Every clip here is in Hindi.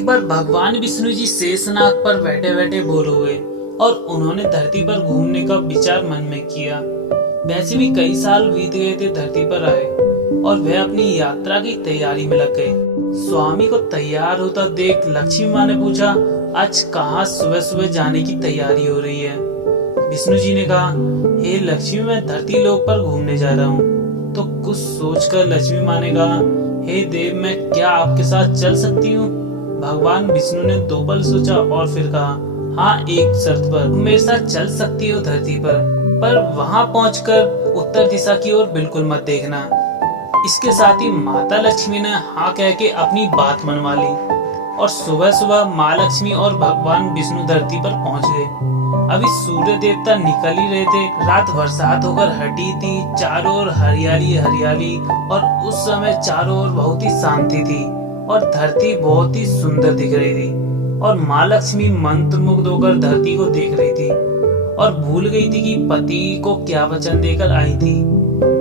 एक बार भगवान विष्णु जी शेषनाग पर बैठे बैठे बोर हुए और उन्होंने धरती पर घूमने का विचार मन में किया। वैसे भी कई साल बीत गए थे धरती पर आए और वह अपनी यात्रा की तैयारी में लग गए। स्वामी को तैयार होता देख लक्ष्मी माँ ने पूछा, आज कहाँ सुबह सुबह जाने की तैयारी हो रही है? विष्णु जी ने कहा, हे लक्ष्मी, मैं धरती लोक पर घूमने जा रहा हूँ। तो कुछ सोचकर लक्ष्मी माँ ने कहा, हे देव, मैं क्या आपके साथ चल सकती हूँ? भगवान विष्णु ने दो पल सोचा और फिर कहा, हाँ, एक शर्त पर। तुम मेरे साथ चल सकती हो धरती पर वहां पहुंचकर उत्तर दिशा की ओर बिल्कुल मत देखना। इसके साथ ही माता लक्ष्मी ने हाँ कह के अपनी बात मनवा ली और सुबह सुबह माँ लक्ष्मी और भगवान विष्णु धरती पर पहुंच गए। अभी सूर्य देवता निकल ही रहे थे। रात बरसात होकर हटी थी, चारों ओर हरियाली हरियाली और उस समय चारों ओर बहुत ही शांति थी और धरती बहुत ही सुंदर दिख रही थी और माँ लक्ष्मी मंत्रमुग्ध होकर धरती को देख रही थी और भूल गई थी कि पति को क्या वचन देकर आई थी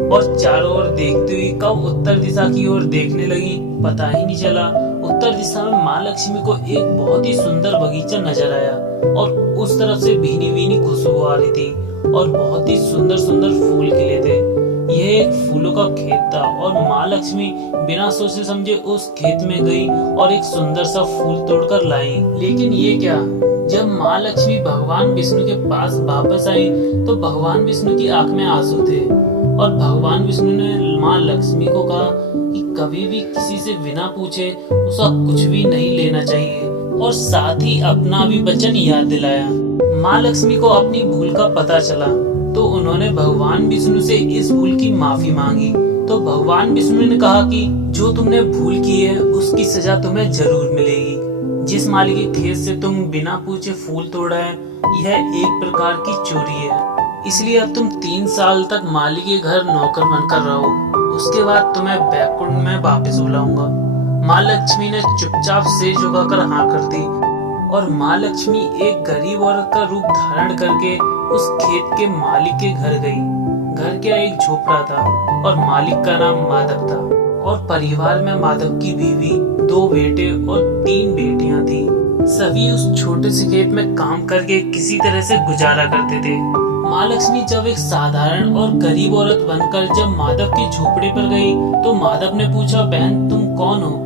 और चारों ओर देखती हुई कब उत्तर दिशा की ओर देखने लगी पता ही नहीं चला। उत्तर दिशा में माँ लक्ष्मी को एक बहुत ही सुंदर बगीचा नजर आया और उस तरफ से भीनी भीनी खुशबू आ रही थी और बहुत ही सुंदर सुंदर फूल खिले थे। यह एक फूलों का खेत था और माँ लक्ष्मी बिना सोचे समझे उस खेत में गई और एक सुंदर सा फूल तोड़कर लाई। लेकिन ये क्या, जब माँ लक्ष्मी भगवान विष्णु के पास वापस आई तो भगवान विष्णु की आंख में आंसू थे और भगवान विष्णु ने माँ लक्ष्मी को कहा कि कभी भी किसी से बिना पूछे उसका कुछ भी नहीं लेना चाहिए और साथ ही अपना भी वचन याद दिलाया। माँ लक्ष्मी को अपनी भूल का पता चला तो उन्होंने भगवान विष्णु से इस भूल की माफी मांगी। तो भगवान विष्णु ने कहा कि जो तुमने भूल की है उसकी सजा तुम्हें जरूर मिलेगी। जिस माली के खेत से तुम बिना पूछे फूल तोड़ा है यह एक प्रकार की चोरी है, इसलिए अब तुम 3 साल तक माली के घर नौकर बनकर रहो। उसके बाद तुम्हें बैकुंठ में वापस बुलाऊंगा। माँ लक्ष्मी ने चुपचाप सिर झुकाकर हाँ कर दी और माँ लक्ष्मी एक गरीब औरत का रूप धारण करके उस खेत के मालिक के घर गई। घर के एक झोपड़ा था और मालिक का नाम माधव था और परिवार में माधव की बीवी, 2 बेटे और 3 बेटियां थी। सभी उस छोटे से खेत में काम करके किसी तरह से गुजारा करते थे। माँ लक्ष्मी जब एक साधारण और गरीब औरत बनकर जब माधव के झोपड़े पर गई तो माधव ने पूछा, बहन तुम कौन हो